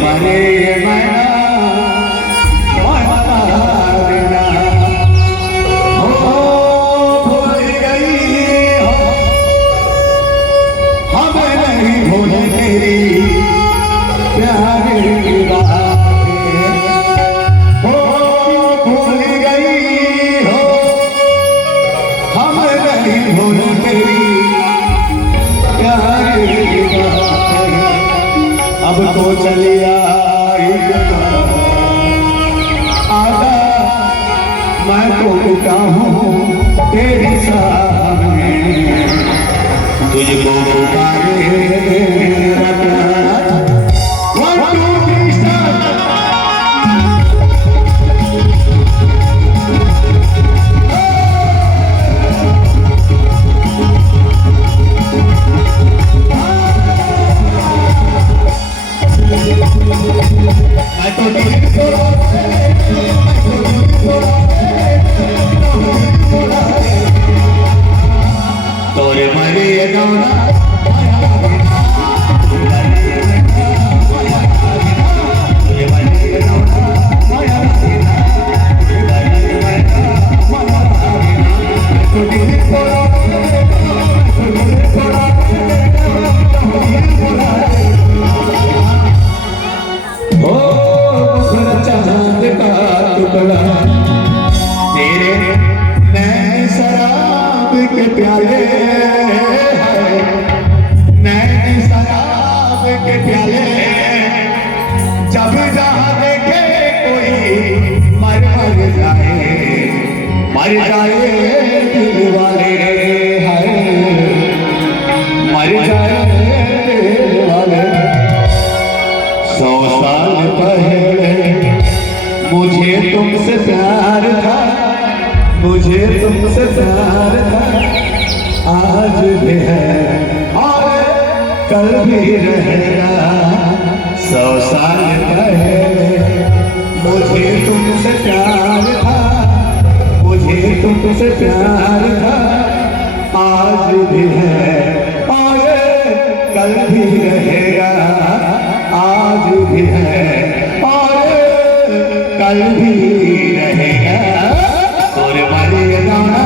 मारे मैना अब तो चलिया आजा मैं तो टूटा हूँ तेरी सामने तुझको पुकारे तोरे मरे गौना तेरे नैन शराब के प्याले नैन शराब के प्याले जब जहाँ देखे कोई मर जाए दिल वाले मर जाए दिल वाले 100 साल पहले मुझे तुमसे प्यार था मुझे तुमसे प्यार था आज भी है और कल भी रहेगा 100 साल पहले मुझे तुमसे प्यार था मुझे तुमसे प्यार था आज भी है और कल भी रहेगा आज भी है कल भी रहेगा और मारे गाना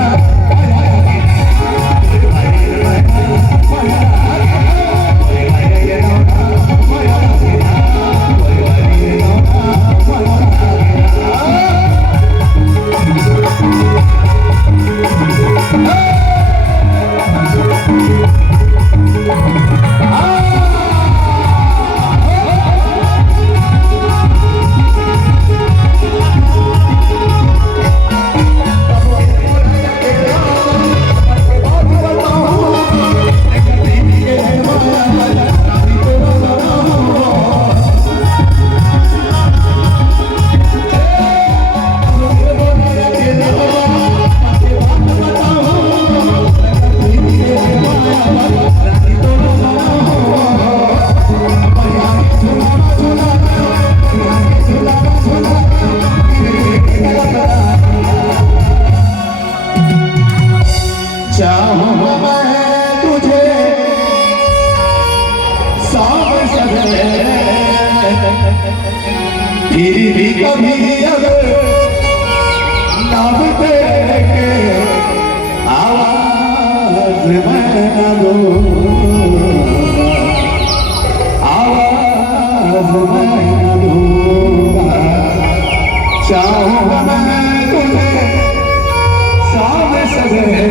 फिर भी कभी अगर नाम तेरे आवाज मैं न दूंगा आवाज मैं न दूंगा चाहूँ मैं तुम्हें सामने सवेरे